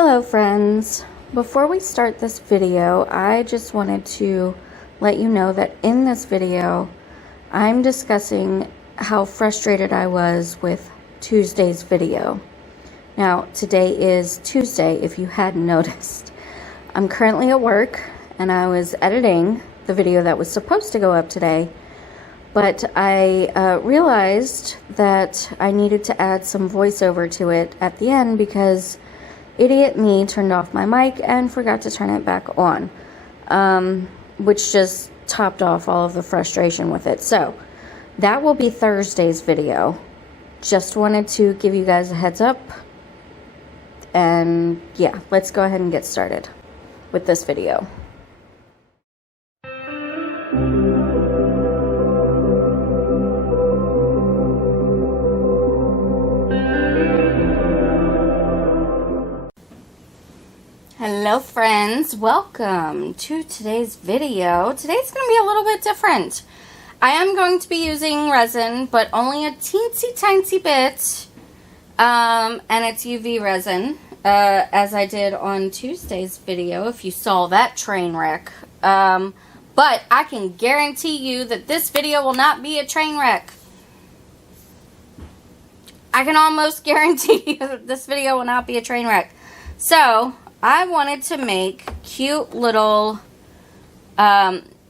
Hello friends. Before we start this video, I just wanted to let you know that in this video, I'm discussing how frustrated I was with Tuesday's video. Now, today is Tuesday, if you hadn't noticed. I'm currently at work and I was editing the video that was supposed to go up today, but I realized that I needed to add some voiceover to it at the end because idiot me turned off my mic and forgot to turn it back on, which just topped off all of the frustration with it. So that will be Thursday's video. Just wanted to give you guys a heads up. And yeah, let's go ahead and get started with this video. Hello friends, welcome to today's video. Today's going to be a little bit different. I am going to be using resin, but only a teensy tiny bit, and it's UV resin, as I did on Tuesday's video, if you saw that train wreck. But I can guarantee you that this video will not be a train wreck. I can almost guarantee you that this video will not be a train wreck. So I wanted to make cute little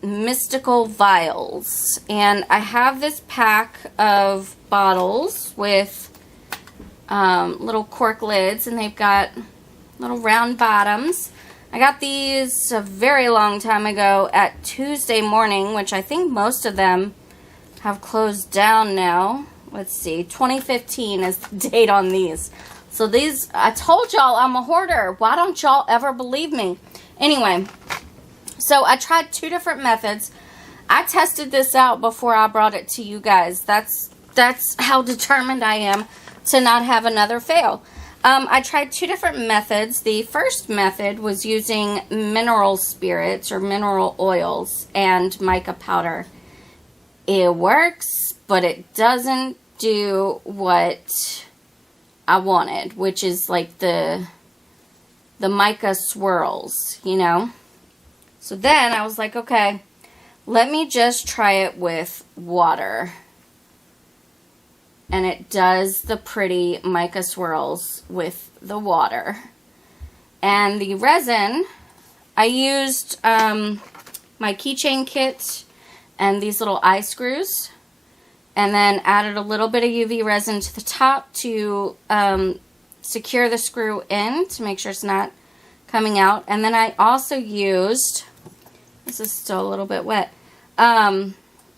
mystical vials, and I have this pack of bottles with little cork lids, and they've got little round bottoms. I got these a very long time ago at Tuesday Morning, which I think most of them have closed down now. Let's see, 2015 is the date on these. So these, I told y'all I'm a hoarder. Why don't y'all ever believe me? Anyway, so I tried two different methods. I tested this out before I brought it to you guys. That's how determined I am to not have another fail. I tried two different methods. The first method was using mineral spirits or mineral oils and mica powder. It works, but it doesn't do what I wanted, which is like the mica swirls, you know. So then I was like, okay, let me just try it with water. And it does the pretty mica swirls with the water. And the resin, I used my keychain kit and these little eye screws, and then added a little bit of UV resin to the top to secure the screw in to make sure it's not coming out. And then I also used, this is still a little bit wet, I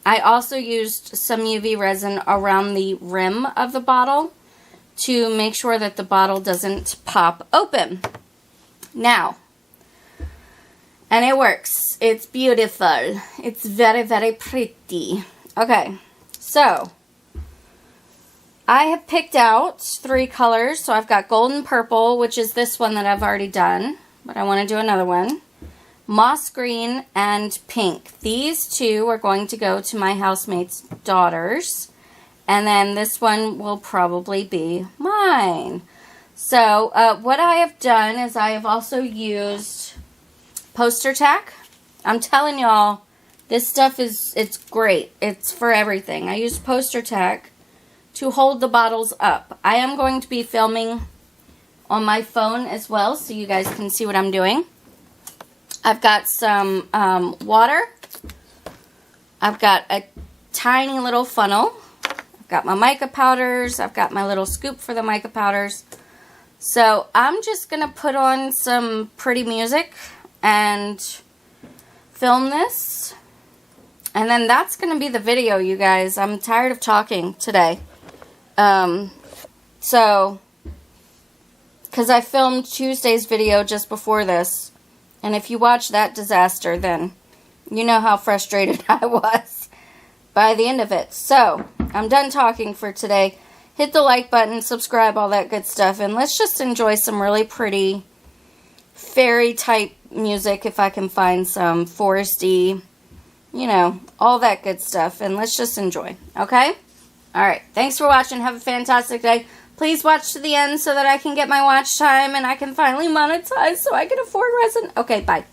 also used some UV resin around the rim of the bottle to make sure that the bottle doesn't pop open. Now, and it works. It's beautiful. It's very, very pretty. Okay. So, I have picked out three colors. So, I've got golden purple, which is this one that I've already done, but I want to do another one. Moss green and pink. These two are going to go to my housemate's daughters, and then this one will probably be mine. So, what I have done is I have also used poster tack. I'm telling y'all, this stuff it's great. It's for everything. I use poster tack to hold the bottles up. I am going to be filming on my phone as well, so you guys can see what I'm doing. I've got some water. I've got a tiny little funnel. I've got my mica powders. I've got my little scoop for the mica powders. So I'm just going to put on some pretty music and film this. And then that's going to be the video, you guys. I'm tired of talking today. So, because I filmed Tuesday's video just before this. And if you watch that disaster, then you know how frustrated I was by the end of it. So, I'm done talking for today. Hit the like button, subscribe, all that good stuff. And let's just enjoy some really pretty fairy type music if I can find some foresty, you know, all that good stuff. And let's just enjoy, okay? All right. Thanks for watching. Have a fantastic day. Please watch to the end so that I can get my watch time and I can finally monetize so I can afford resin. Okay, bye.